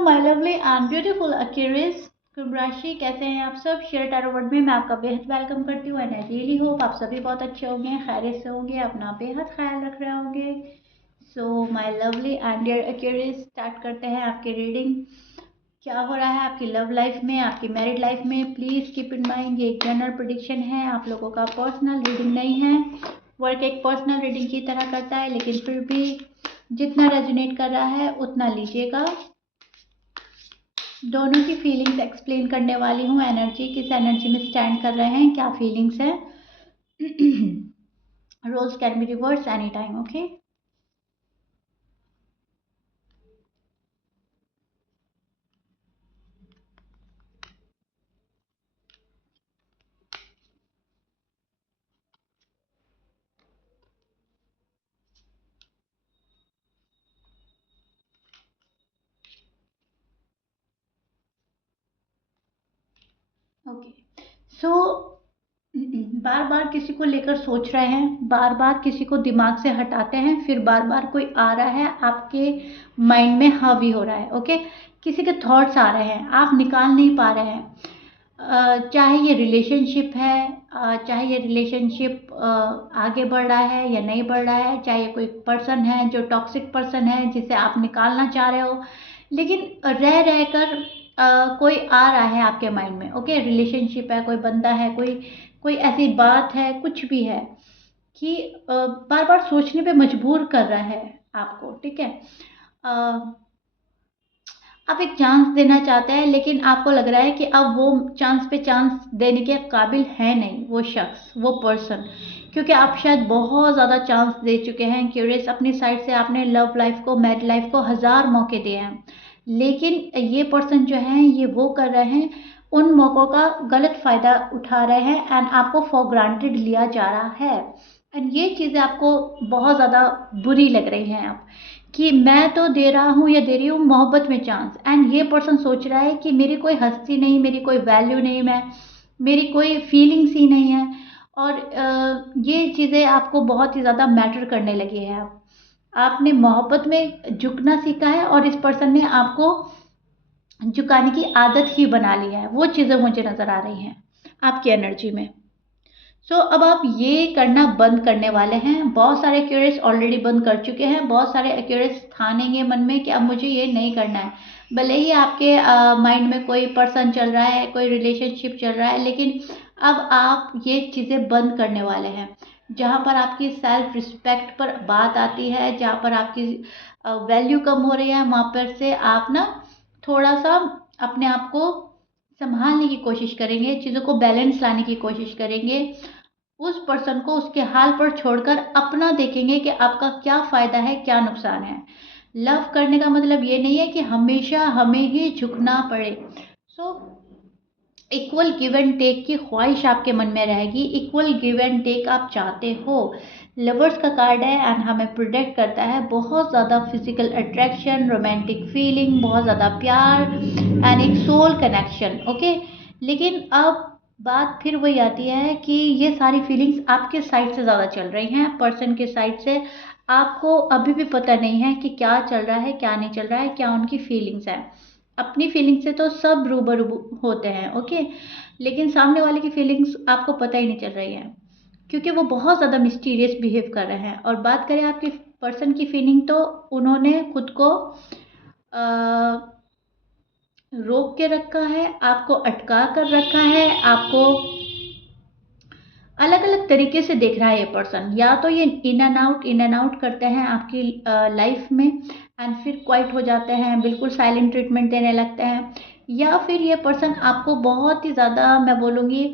My lovely and beautiful Aquarius, कुंभ राशि, कैसे हैं आप सब? शेयर टैरो वर्ल्ड में मैं आपका बेहद वेलकम करती हूँ एंड आई रियली होप आप सभी बहुत अच्छे होंगे, खैरियत से होंगे, अपना बेहद ख्याल रख रहे होंगे। So my lovely and dear Aquarius, start करते हैं आपकी रीडिंग। क्या हो रहा है आपकी लव लाइफ में, आपकी मैरिड लाइफ में? प्लीज़ कीप इन माइंड ये एक जनरल प्रेडिक्शन है, आप लोगों का पर्सनल रीडिंग नहीं है। वर्क एक पर्सनल रीडिंग की तरह करता है, लेकिन फिर भी जितना रेजोनेट कर रहा है उतना लीजिएगा। दोनों की फीलिंग्स एक्सप्लेन करने वाली हूँ। एनर्जी किस एनर्जी में स्टैंड कर रहे हैं, क्या फीलिंग्स है। Roles can be reverse any time, okay. Okay, so बार बार किसी को लेकर सोच रहे हैं, बार बार किसी को दिमाग से हटाते हैं, फिर बार बार कोई आ रहा है आपके माइंड में हावी हो रहा है, ओके। किसी के थॉट्स आ रहे हैं, आप निकाल नहीं पा रहे हैं। चाहे ये रिलेशनशिप है, चाहे ये रिलेशनशिप आगे बढ़ रहा है या नहीं बढ़ रहा है, चाहे ये कोई पर्सन है जो टॉक्सिक पर्सन है जिसे आप निकालना चाह रहे हो, लेकिन रह रह कर कोई आ रहा है आपके माइंड में, ओके। रिलेशनशिप है, कोई बंदा है, कोई कोई ऐसी बात है, कुछ भी है कि बार बार सोचने पे मजबूर कर रहा है आपको, ठीक है। आप एक चांस देना चाहते हैं, लेकिन आपको लग रहा है कि अब वो चांस पे चांस देने के काबिल है नहीं वो शख्स, वो पर्सन, क्योंकि आप शायद बहुत ज़्यादा चांस दे चुके हैं। क्यूरियस, अपनी साइड से आपने लव लाइफ को, मैरिड लाइफ को 1000 मौके दिए हैं, लेकिन ये पर्सन जो है ये वो कर रहे हैं, उन मौक़ों का गलत फ़ायदा उठा रहे हैं एंड आपको फॉर ग्रांटेड लिया जा रहा है। एंड ये चीज़ें आपको बहुत ज़्यादा बुरी लग रही हैं आप, कि मैं तो दे रहा हूँ या दे रही हूँ मोहब्बत में चांस, एंड ये पर्सन सोच रहा है कि मेरी कोई हस्ती नहीं, मेरी कोई वैल्यू नहीं, मैं, मेरी कोई फीलिंग्स ही नहीं है। और ये चीज़ें आपको बहुत ही ज़्यादा मैटर करने लगी है। आपने मोहब्बत में झुकना सीखा है और इस पर्सन ने आपको झुकाने की आदत ही बना ली है। वो चीज़ें मुझे नज़र आ रही हैं आपकी एनर्जी में। अब आप ये करना बंद करने वाले हैं। बहुत सारे एक्यूरेट्स ऑलरेडी बंद कर चुके हैं, बहुत सारे एक्यूरेट्स ठानेंगे मन में कि अब मुझे ये नहीं करना है। भले ही आपके माइंड में कोई पर्सन चल रहा है, कोई रिलेशनशिप चल रहा है, लेकिन अब आप ये चीज़ें बंद करने वाले हैं। जहाँ पर आपकी सेल्फ रिस्पेक्ट पर बात आती है, जहाँ पर आपकी वैल्यू कम हो रही है, वहाँ पर से आप ना थोड़ा सा अपने आप को संभालने की कोशिश करेंगे, चीज़ों को बैलेंस लाने की कोशिश करेंगे। उस पर्सन को उसके हाल पर छोड़कर अपना देखेंगे कि आपका क्या फ़ायदा है, क्या नुकसान है। लव करने का मतलब ये नहीं है कि हमेशा हमें ही झुकना पड़े। इक्वल गिव एंड टेक की ख्वाहिश आपके मन में रहेगी, इक्वल गिव एंड टेक आप चाहते हो। लवर्स का कार्ड है एंड हमें प्रोटेक्ट करता है बहुत ज़्यादा फिजिकल अट्रैक्शन, रोमांटिक फीलिंग, बहुत ज़्यादा प्यार एंड एक सोल कनेक्शन, ओके। लेकिन अब बात फिर वही आती है कि ये सारी फीलिंग्स आपके साइड से ज़्यादा चल रही हैं, पर्सन के साइड से। आपको अभी भी पता नहीं है कि क्या चल रहा है, क्या नहीं चल रहा है, क्या उनकी फीलिंग्स है। अपनी फीलिंग से तो सब रूबरू होते हैं, ओके, लेकिन सामने वाले की फीलिंग्स आपको पता ही नहीं चल रही है, क्योंकि वो बहुत ज़्यादा मिस्टीरियस बिहेव कर रहे हैं। और बात करें आपके पर्सन की फीलिंग, तो उन्होंने खुद को रोक के रखा है, आपको अटका कर रखा है, आपको अलग अलग तरीके से देख रहा है ये पर्सन। या तो ये इन एंड आउट करते हैं आपकी लाइफ में एंड फिर क्वाइट हो जाते हैं, बिल्कुल साइलेंट ट्रीटमेंट देने लगते हैं। या फिर ये पर्सन आपको बहुत ही ज़्यादा, मैं बोलूँगी,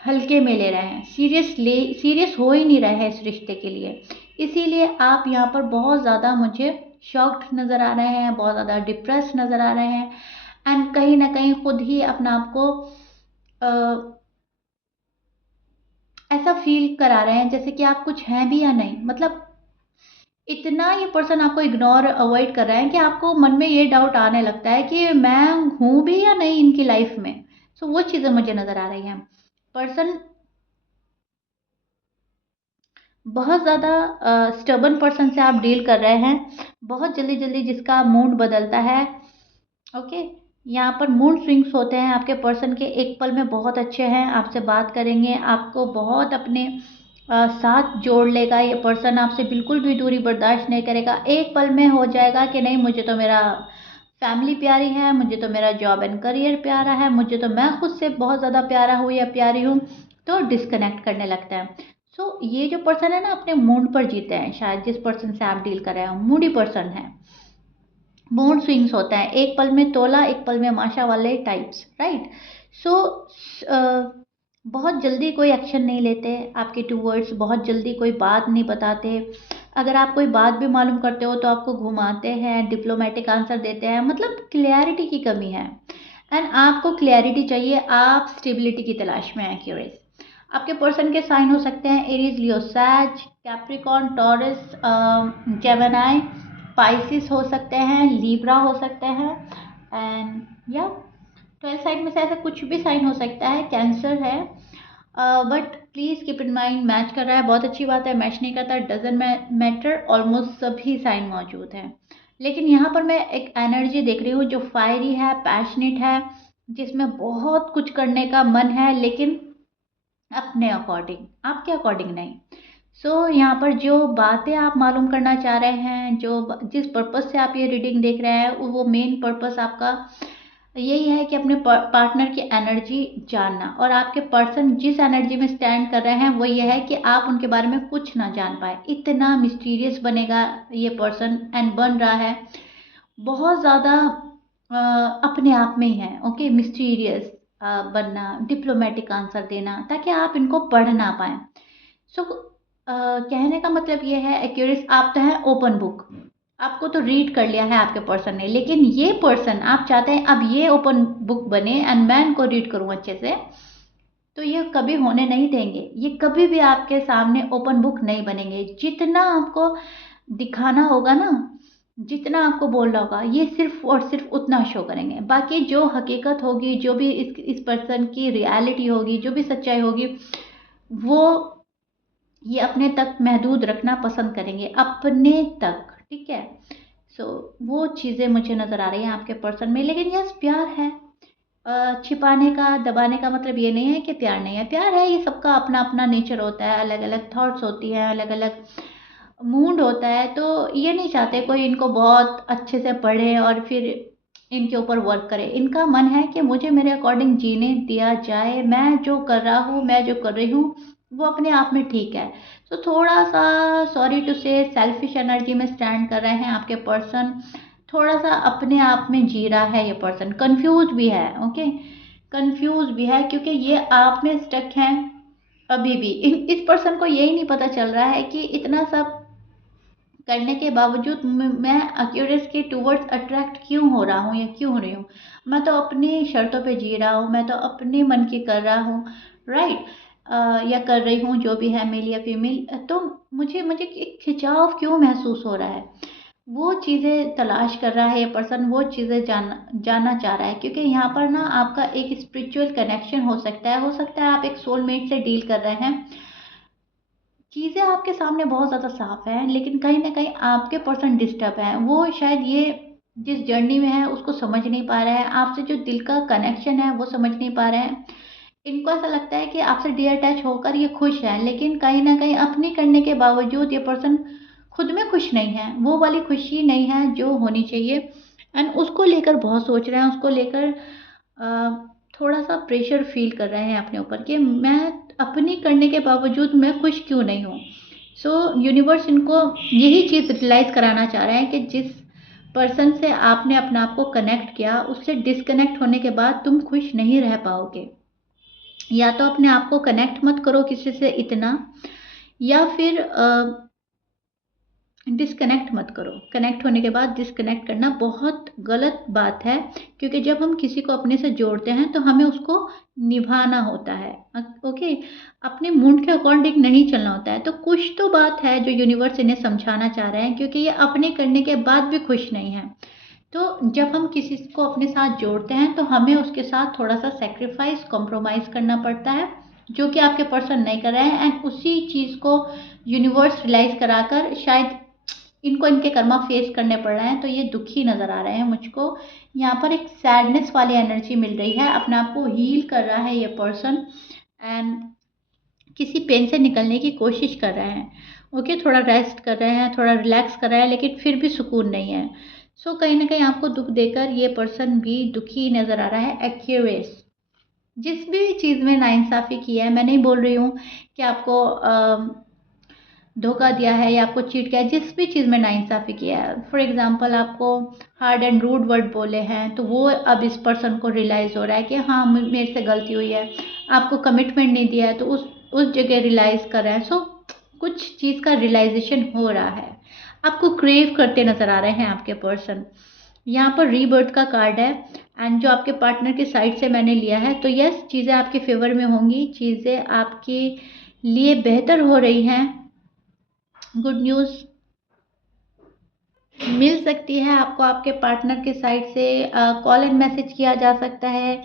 हल्के में ले रहे हैं, सीरियस हो ही नहीं रहे हैं इस रिश्ते के लिए। इसीलिए आप यहाँ पर बहुत ज़्यादा मुझे शॉक्ड नज़र आ रहे हैं, बहुत ज़्यादा डिप्रेस नज़र आ रहे हैं एंड कहीं ना कहीं खुद ही अपना आपको ऐसा फील करा रहे हैं जैसे कि आप कुछ हैं भी या नहीं। मतलब इतना ये पर्सन आपको इग्नोर अवॉइड कर रहा है कि आपको मन में ये डाउट आने लगता है कि मैं हूँ भी या नहीं इनकी लाइफ में। वो चीज़ें मुझे नज़र आ रही हैं। पर्सन बहुत ज़्यादा स्टबन पर्सन से आप डील कर रहे हैं, बहुत जल्दी जल्दी जिसका मूड बदलता है, ओके। यहाँ पर मूड स्विंग्स होते हैं आपके पर्सन के, एक पल में बहुत अच्छे हैं, आपसे बात करेंगे, आपको बहुत अपने साथ जोड़ लेगा ये पर्सन, आपसे बिल्कुल भी दूरी बर्दाश्त नहीं करेगा। एक पल में हो जाएगा कि नहीं, मुझे तो मेरा फैमिली प्यारी है, मुझे तो मेरा जॉब एंड करियर प्यारा है, मुझे तो मैं खुद से बहुत ज़्यादा प्यारा हूँ या प्यारी हूँ, तो डिस्कनेक्ट करने लगता है। सो ये जो पर्सन है ना, अपने मूड पर जीते हैं, शायद जिस पर्सन से आप डील कर रहे हो मूडी पर्सन है। मूड स्विंग्स होता है, एक पल में तोला एक पल में माशा वाले टाइप्स, राइट। सो बहुत जल्दी कोई एक्शन नहीं लेते आपके टूवर्ड्स, बहुत जल्दी कोई बात नहीं बताते। अगर आप कोई बात भी मालूम करते हो तो आपको घुमाते हैं, डिप्लोमेटिक आंसर देते हैं, मतलब क्लैरिटी की कमी है। एंड आपको क्लैरिटी चाहिए, आप स्टेबिलिटी की तलाश में हैं क्यूरियस। आपके पर्सन के साइन हो सकते हैं एरीज, लियो, सैज, कैप्रिकॉर्न, टॉरस, जेमिनी, पाइसिस हो सकते हैं, लीब्रा हो सकते हैं, एंड या 12 साइन में से ऐसा कुछ भी साइन हो सकता है, कैंसर है। But please keep in mind, match कर रहा है बहुत अच्छी बात है, मैच नहीं करता डजेंट मैटर, ऑलमोस्ट सभी साइन मौजूद हैं। लेकिन यहाँ पर मैं एक एनर्जी देख रही हूँ जो फायरी है, पैशनेट है, जिसमें बहुत कुछ करने का मन है, लेकिन अपने अकॉर्डिंग, आपके अकॉर्डिंग नहीं। सो यहाँ पर जो बातें आप मालूम करना चाह रहे हैं, जो जिस पर्पस से आप ये रीडिंग देख रहे हैं, वो मेन पर्पस आपका यही है कि अपने पार्टनर की एनर्जी जानना, और आपके पर्सन जिस एनर्जी में स्टैंड कर रहे हैं वो ये है कि आप उनके बारे में कुछ ना जान पाए। इतना मिस्टीरियस बनेगा ये पर्सन, एंड बन रहा है बहुत ज़्यादा अपने आप में ही है। ओके, मिस्टीरियस बनना, डिप्लोमेटिक आंसर देना, ताकि आप इनको पढ़ ना पाए। सो कहने का मतलब ये है एक्यूरेस, आप तो हैं ओपन बुक, आपको तो रीड कर लिया है आपके पर्सन ने, लेकिन ये पर्सन आप चाहते हैं अब ये ओपन बुक बने एंड मैं इनको रीड करूँ अच्छे से, तो ये कभी होने नहीं देंगे। ये कभी भी आपके सामने ओपन बुक नहीं बनेंगे। जितना आपको दिखाना होगा ना, जितना आपको बोलना होगा, ये सिर्फ और सिर्फ उतना शो करेंगे। बाकी जो हकीकत होगी, जो भी इस पर्सन की रियलिटी होगी, जो भी सच्चाई होगी, वो ये अपने तक महदूद रखना पसंद करेंगे, अपने तक, ठीक है। सो वो चीज़ें मुझे नज़र आ रही हैं आपके पर्सन में, लेकिन यस प्यार है। छिपाने का, दबाने का मतलब ये नहीं है कि प्यार नहीं है, प्यार है। ये सबका अपना अपना नेचर होता है, अलग अलग थॉट्स होती हैं, अलग अलग मूड होता है। तो ये नहीं चाहते कोई इनको बहुत अच्छे से पढ़े और फिर इनके ऊपर वर्क करे। इनका मन है कि मुझे मेरे अकॉर्डिंग जीने दिया जाए, मैं जो कर रहा हूँ, मैं जो कर रही हूँ, वो अपने आप में ठीक है। तो थोड़ा सा, सॉरी टू से, सेल्फिश एनर्जी में स्टैंड कर रहे हैं आपके पर्सन। थोड़ा सा अपने आप में जी रहा है ये पर्सन, कंफ्यूज भी है। ओके, कंफ्यूज भी है क्योंकि ये आप में स्टक हैं अभी भी। इस पर्सन को यही नहीं पता चल रहा है कि इतना सब करने के बावजूद मैं एक्यूरेस के टूवर्ड्स अट्रैक्ट क्यों हो रहा हूँ या क्यों हो रही हूँ। मैं तो अपनी शर्तों पे जी रहा हूँ, मैं तो अपने मन की कर रहा हूँ, राइट। या कर रही हूँ, जो भी है, मेल या फीमेल। तो मुझे मुझे एक खिंचाव क्यों महसूस हो रहा है, वो चीज़ें तलाश कर रहा है ये पर्सन, वो चीज़ें जानना चाह रहा है। क्योंकि यहाँ पर ना आपका एक स्पिरिचुअल कनेक्शन हो सकता है आप एक सोलमेट से डील कर रहे हैं। चीज़ें आपके सामने बहुत ज़्यादा साफ हैं, लेकिन कहीं ना कहीं आपके पर्सन डिस्टर्ब है। वो शायद ये जिस जर्नी में है उसको समझ नहीं पा रहे हैं, आपसे जो दिल का कनेक्शन है वो समझ नहीं पा रहे हैं। इनको ऐसा लगता है कि आपसे डिअटैच होकर ये खुश है, लेकिन कहीं ना कहीं अपनी करने के बावजूद ये पर्सन खुद में खुश नहीं है, वो वाली खुशी नहीं है जो होनी चाहिए। एंड उसको लेकर बहुत सोच रहे हैं, उसको लेकर थोड़ा सा प्रेशर फील कर रहे हैं अपने ऊपर कि मैं अपनी करने के बावजूद मैं खुश क्यों नहीं हूँ। सो यूनिवर्स इनको यही चीज़ रियलाइज़ कराना चाह रहे हैं कि जिस पर्सन से आपने अपने आप को कनेक्ट किया, उससे डिस्कनेक्ट होने के बाद तुम खुश नहीं रह पाओगे। या तो अपने आप को कनेक्ट मत करो किसी से इतना, या फिर डिस्कनेक्ट मत करो। कनेक्ट होने के बाद डिस्कनेक्ट करना बहुत गलत बात है, क्योंकि जब हम किसी को अपने से जोड़ते हैं तो हमें उसको निभाना होता है। ओके, अपने मूड के अकॉर्डिंग नहीं चलना होता है। तो कुछ तो बात है जो यूनिवर्स इन्हें समझाना चाह रहे हैं, क्योंकि ये अपने करने के बाद भी खुश नहीं है। तो जब हम किसी को अपने साथ जोड़ते हैं तो हमें उसके साथ थोड़ा सा सेक्रीफाइस, कॉम्प्रोमाइज़ करना पड़ता है, जो कि आपके पर्सन नहीं कर रहे हैं। एंड उसी चीज़ को यूनिवर्स रियलाइज़ कराकर शायद इनको इनके कर्मा फेस करने पड़ रहे हैं, तो ये दुखी नज़र आ रहे हैं मुझको। यहाँ पर एक सैडनेस वाली एनर्जी मिल रही है, अपने आप को हील कर रहा है ये पर्सन एंड किसी पेन से निकलने की कोशिश कर रहे हैं। ओके, थोड़ा रेस्ट कर रहे हैं, थोड़ा रिलैक्स कर रहे हैं, लेकिन फिर भी सुकून नहीं है। सो कहीं ना कहीं आपको दुख देकर ये पर्सन भी दुखी नज़र आ रहा है। एक्यूरेस, जिस भी चीज़ में नाइंसाफ़ी की है, मैं नहीं बोल रही हूँ कि आपको धोखा दिया है या आपको चीट किया है, जिस भी चीज़ में नाइंसाफ़ी किया है, फॉर एग्जांपल आपको हार्ड एंड रूड वर्ड बोले हैं, तो वो अब इस पर्सन को रियलाइज़ हो रहा है कि हाँ मेरे से गलती हुई है। आपको कमिटमेंट नहीं दिया है, तो उस जगह रियलाइज़ कर रहा है। सो कुछ चीज़ का रियलाइजेशन हो रहा है, आपको क्रेव करते नज़र आ रहे हैं आपके पर्सन। यहाँ पर रीबर्थ का कार्ड है एंड जो आपके पार्टनर की साइड से मैंने लिया है, तो यस, चीज़ें आपके फेवर में होंगी, चीज़ें आपके लिए बेहतर हो रही हैं। गुड न्यूज़ मिल सकती है आपको, आपके पार्टनर के साइड से कॉल एंड मैसेज किया जा सकता है,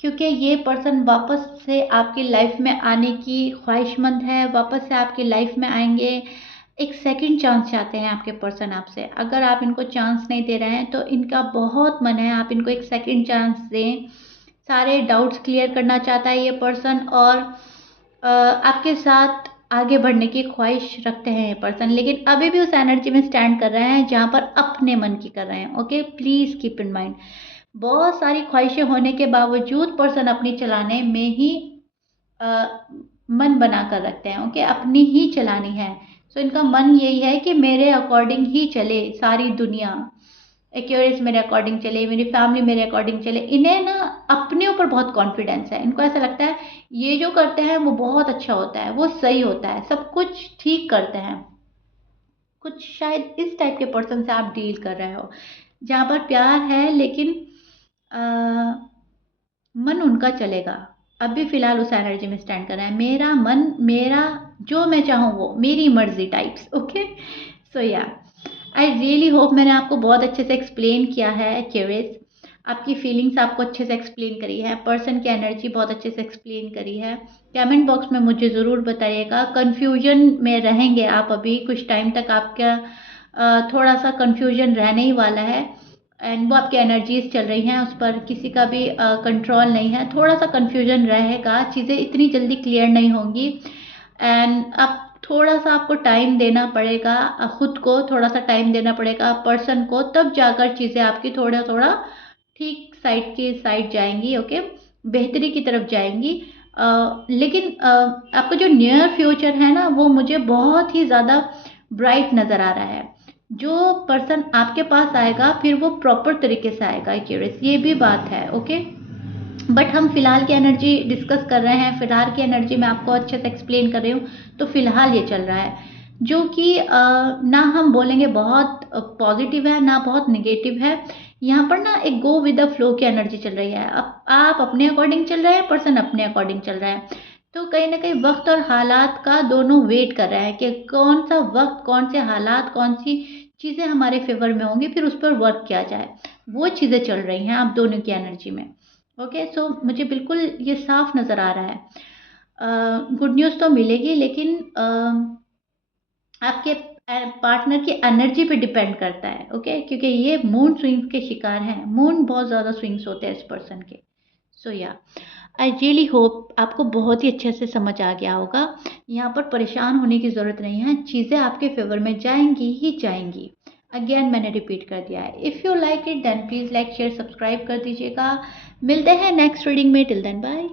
क्योंकि ये पर्सन वापस से आपकी लाइफ में आने की ख्वाहिशमंद है, वापस से आपकी लाइफ में आएंगे। एक सेकंड चांस चाहते हैं आपके पर्सन आपसे। अगर आप इनको चांस नहीं दे रहे हैं, तो इनका बहुत मन है आप इनको एक सेकंड चांस दें। सारे डाउट्स क्लियर करना चाहता है ये पर्सन, और आपके साथ आगे बढ़ने की ख्वाहिश रखते हैं ये पर्सन, लेकिन अभी भी उस एनर्जी में स्टैंड कर रहे हैं जहाँ पर अपने मन की कर रहे हैं। Okay, please keep in mind, बहुत सारी ख्वाहिशें होने के बावजूद पर्सन अपनी चलाने में ही अ, मन बना कर रखते हैं। ओके, अपनी ही चलानी है। सो इनका मन यही है कि मेरे अकॉर्डिंग ही चले सारी दुनिया, एक्यूरेस मेरे अकॉर्डिंग चले, मेरी फैमिली मेरे अकॉर्डिंग चले। इन्हें ना अपने ऊपर बहुत कॉन्फिडेंस है, इनको ऐसा लगता है ये जो करते हैं वो बहुत अच्छा होता है, वो सही होता है, सब कुछ ठीक करते हैं। कुछ शायद इस टाइप के पर्सन से आप डील कर रहे हो, जहाँ पर प्यार है लेकिन अ, मन उनका चलेगा। अभी फ़िलहाल उस एनर्जी में स्टैंड कर रहा है, मेरा मन, मेरा जो मैं चाहूँ वो, मेरी मर्ज़ी टाइप्स। ओके, सो या आई रियली होप मैंने आपको बहुत अच्छे से एक्सप्लेन किया है क्यूरियस, आपकी फीलिंग्स आपको अच्छे से एक्सप्लेन करी है, पर्सन की एनर्जी बहुत अच्छे से एक्सप्लेन करी है। कमेंट बॉक्स में मुझे ज़रूर बताइएगा, कन्फ्यूजन में रहेंगे आप अभी कुछ टाइम तक, आपका थोड़ा सा कन्फ्यूजन रहने ही वाला है एंड वो आपकी एनर्जीज चल रही हैं, उस पर किसी का भी कंट्रोल नहीं है। थोड़ा सा कन्फ्यूजन रहेगा, चीज़ें इतनी जल्दी क्लियर नहीं होंगी एंड आप थोड़ा सा आपको टाइम देना पड़ेगा, खुद को थोड़ा सा टाइम देना पड़ेगा, पर्सन को, तब जाकर चीज़ें आपकी थोड़ा थोड़ा ठीक साइड की साइड जाएंगी। ओके, बेहतरी की तरफ जाएंगी। लेकिन आपका जो नियर फ्यूचर है ना, वो मुझे बहुत ही ज़्यादा ब्राइट नज़र आ रहा है। जो पर्सन आपके पास आएगा फिर वो प्रॉपर तरीके से आएगा एक्यूरेस, ये भी बात है। ओके, बट हम फिलहाल की एनर्जी डिस्कस कर रहे हैं, फिलहाल की एनर्जी मैं आपको अच्छे से एक्सप्लेन कर रही हूँ, तो फिलहाल ये चल रहा है जो कि ना हम बोलेंगे बहुत पॉजिटिव है ना बहुत निगेटिव है। यहाँ पर ना एक गो विद द फ्लो की एनर्जी चल रही है। अब आप अपने अकॉर्डिंग चल रहे हैं, पर्सन अपने अकॉर्डिंग चल रहा है, तो कहीं ना कहीं वक्त और हालात का दोनों वेट कर रहे हैं कि कौन सा वक्त, कौन से हालात, कौन सी चीज़ें हमारे फेवर में होंगी, फिर उस पर वर्क किया जाए। वो चीज़ें चल रही हैं आप दोनों की एनर्जी में। ओके, सो मुझे बिल्कुल ये साफ नज़र आ रहा है। गुड न्यूज़ तो मिलेगी, लेकिन आपके पार्टनर की एनर्जी पे डिपेंड करता है। ओके, क्योंकि ये मून स्विंग्स के शिकार हैं, मून बहुत ज़्यादा स्विंग्स होते हैं इस पर्सन के। सो या आई रियली होप आपको बहुत ही अच्छे से समझ आ गया होगा। यहाँ पर परेशान होने की ज़रूरत नहीं है, चीज़ें आपके फेवर में जाएंगी ही जाएंगी। अगेन मैंने रिपीट कर दिया है। If you like it then please like share subscribe कर दीजिएगा। मिलते हैं नेक्स्ट रीडिंग में, टिल देन बाय।